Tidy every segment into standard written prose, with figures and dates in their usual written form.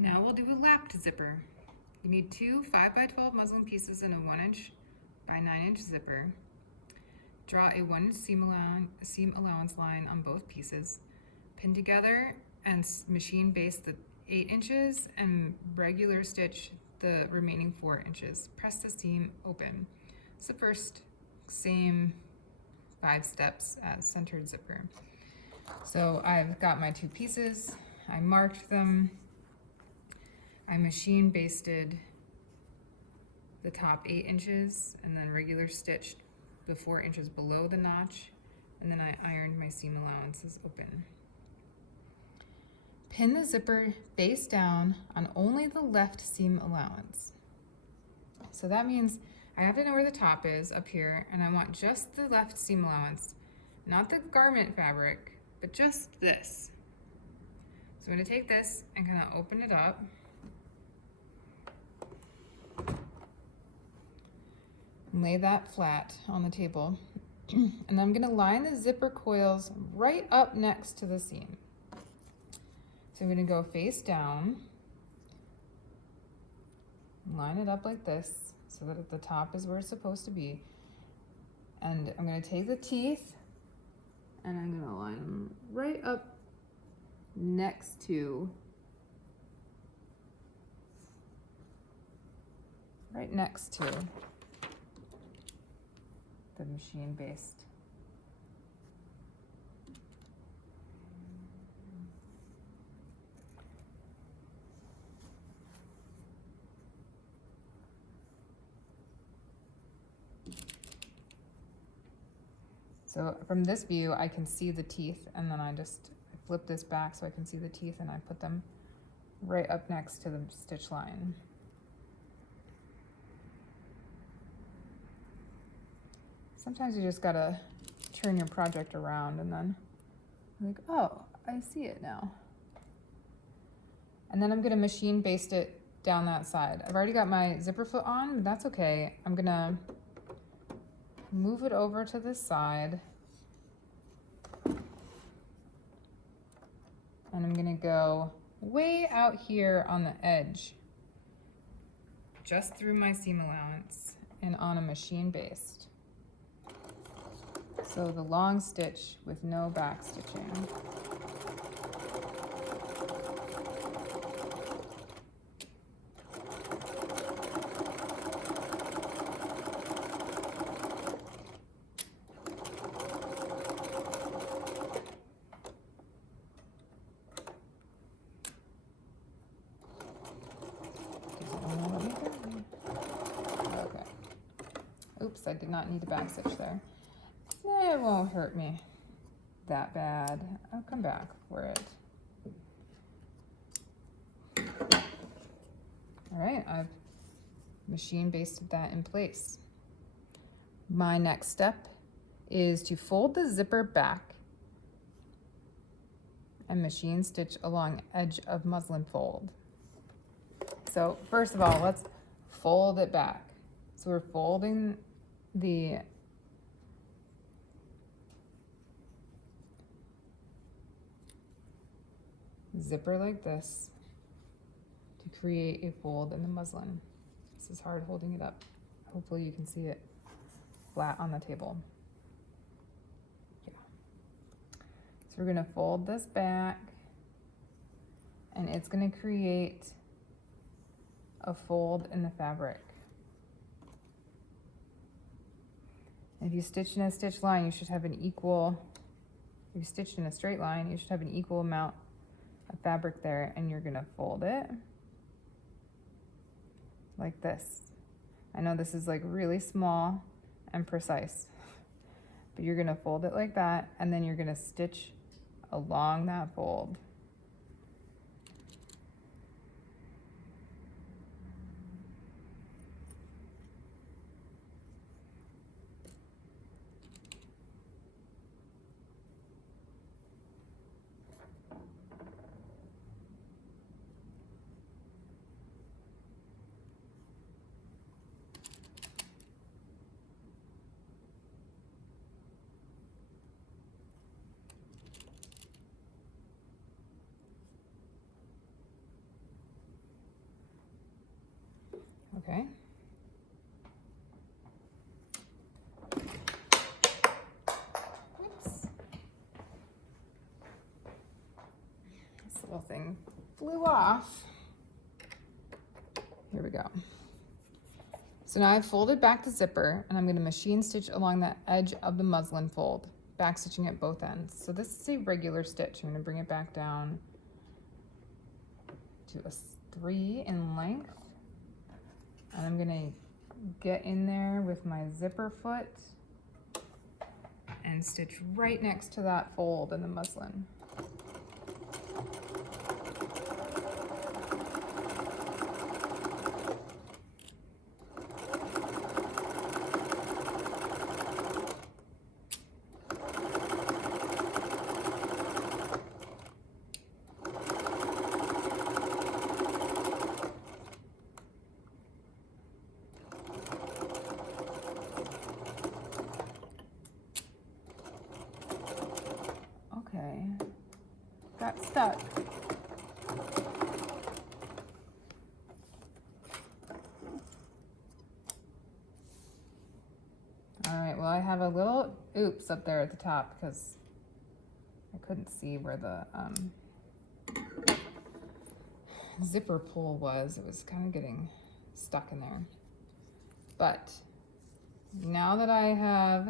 Now we'll do a lapped zipper. You need two 5x12 muslin pieces and a 1" by 9" zipper. Draw a 1" seam allowance line on both pieces. Pin together and machine baste the 8 inches and regular stitch the remaining 4 inches. Press the seam open. It's the first same 5 steps as centered zipper. So I've got my 2 pieces. I marked them. I machine basted the top 8 inches and then regular stitched the 4 inches below the notch, and then I ironed my seam allowances open. Pin the zipper face down on only the left seam allowance. So that means I have to know where the top is up here, and I want just the left seam allowance, not the garment fabric, but just this. So I'm going to take this and kind of open it up. And lay that flat on the table. And I'm going to line the zipper coils right up next to the seam. So I'm going to go face down, line it up like this so that the top is where it's supposed to be. And I'm going to take the teeth and I'm going to line them right up next to the machine based. So from this view, I can see the teeth, and then I flip this back so I can see the teeth, and I put them right up next to the stitch line. Sometimes you just gotta turn your project around and then like, oh, I see it now. And then I'm gonna machine baste it down that side. I've already got my zipper foot on, but that's okay. I'm gonna move it over to this side. And I'm gonna go way out here on the edge, just through my seam allowance and on a machine baste. So the long stitch with no back stitching. Okay. Oops, I did not need a back stitch there. It won't hurt me that bad. I'll come back for it. All right, I've machine basted that in place. My next step is to fold the zipper back and machine stitch along edge of muslin fold. So first of all, let's fold it back. So we're folding the zipper like this to create a fold in the muslin. This is hard holding it up. Hopefully you can see it flat on the table. Yeah. So we're gonna fold this back and it's gonna create a fold in the fabric. If you stitch in a stitch line, you should have an equal, if you stitched in a straight line, you should have an equal amount of fabric there, and you're gonna fold it like this. I know this is like really small and precise, but you're gonna fold it like that, and then you're gonna stitch along that fold. Okay. Oops. This little thing flew off. Here we go. So now I've folded back the zipper and I'm going to machine stitch along the edge of the muslin fold, back stitching at both ends. So this is a regular stitch. I'm going to bring it back down to a 3 in length. And I'm going to get in there with my zipper foot and stitch right next to that fold in the muslin. Okay, got stuck. All right, well, I have a little oops up there at the top because I couldn't see where the zipper pull was. It was kind of getting stuck in there. But now that I have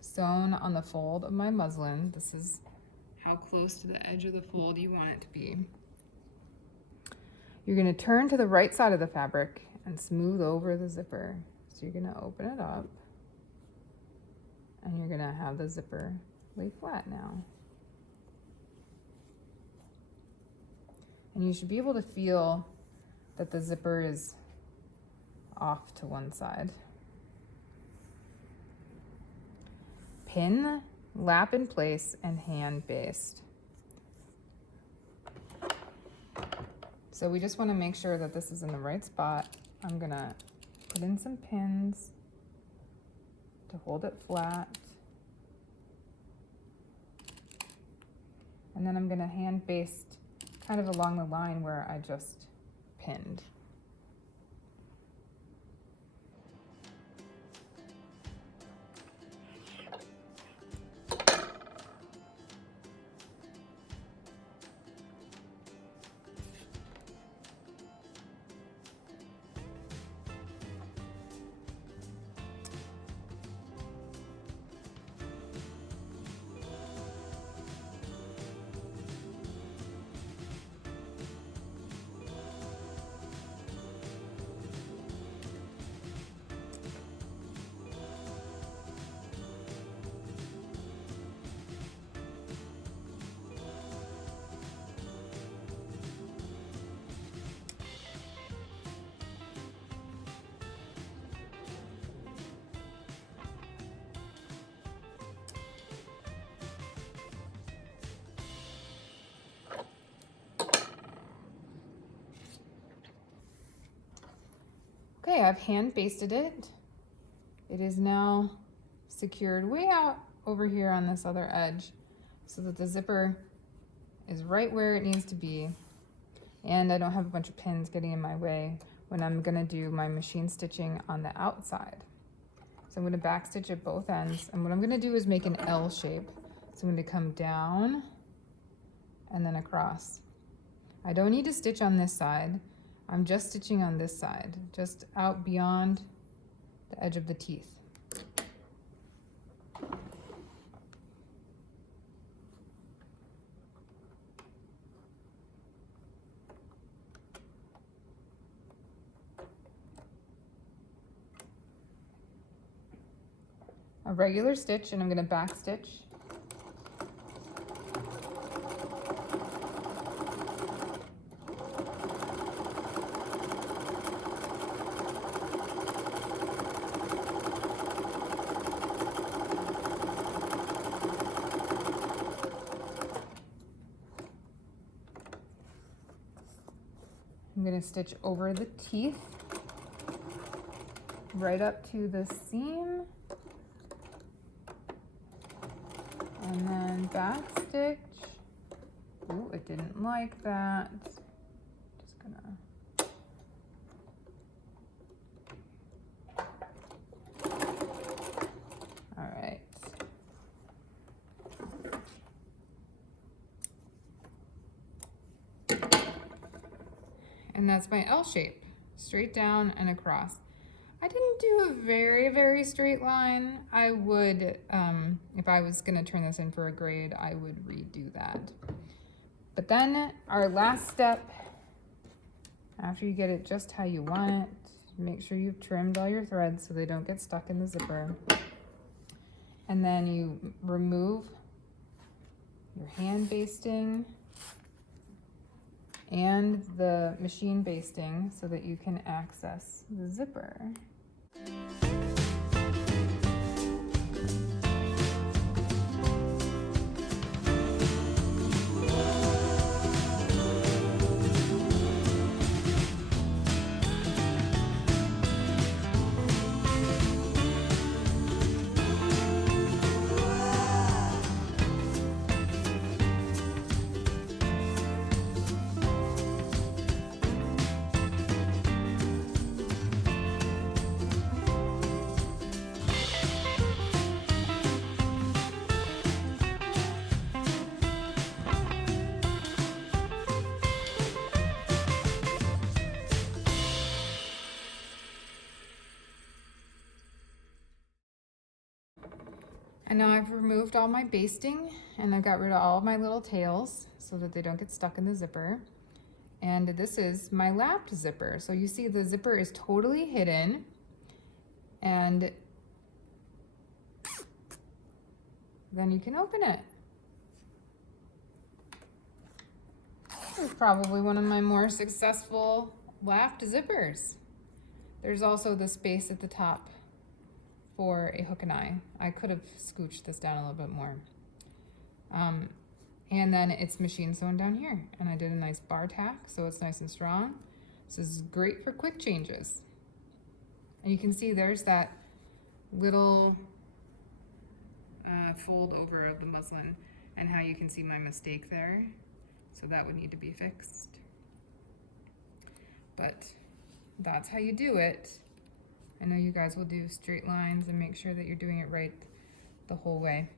sewn on the fold of my muslin, this is how close to the edge of the fold you want it to be. You're going to turn to the right side of the fabric and smooth over the zipper. So you're going to open it up and you're going to have the zipper lay flat now. And you should be able to feel that the zipper is off to one side. Pin, lap in place, and hand baste. So we just want to make sure that this is in the right spot. I'm gonna put in some pins to hold it flat. And then I'm gonna hand baste kind of along the line where I just pinned. Okay, I've hand basted it. It is now secured way out over here on this other edge so that the zipper is right where it needs to be. And I don't have a bunch of pins getting in my way when I'm gonna do my machine stitching on the outside. So I'm gonna back stitch at both ends. And what I'm gonna do is make an L shape. So I'm gonna come down and then across. I don't need to stitch on this side. I'm just stitching on this side, just out beyond the edge of the teeth. A regular stitch, and I'm going to back stitch. I'm going to stitch over the teeth right up to the seam, and then back stitch. Ooh, it didn't like that. Just gonna And that's my L shape, straight down and across. I didn't do a very, very straight line. I would, if I was gonna turn this in for a grade, I would redo that. But then our last step, after you get it just how you want it, make sure you've trimmed all your threads so they don't get stuck in the zipper. And then you remove your hand basting and the machine basting so that you can access the zipper. And now I've removed all my basting and I got rid of all of my little tails so that they don't get stuck in the zipper. And this is my lapped zipper. So you see the zipper is totally hidden, and then you can open it. This is probably one of my more successful lapped zippers. There's also the space at the top for a hook and eye. I could have scooched this down a little bit more. And then it's machine sewn down here. And I did a nice bar tack, so it's nice and strong. This is great for quick changes. And you can see there's that little fold over of the muslin, and how you can see my mistake there. So that would need to be fixed. But that's how you do it. I know you guys will do straight lines and make sure that you're doing it right the whole way.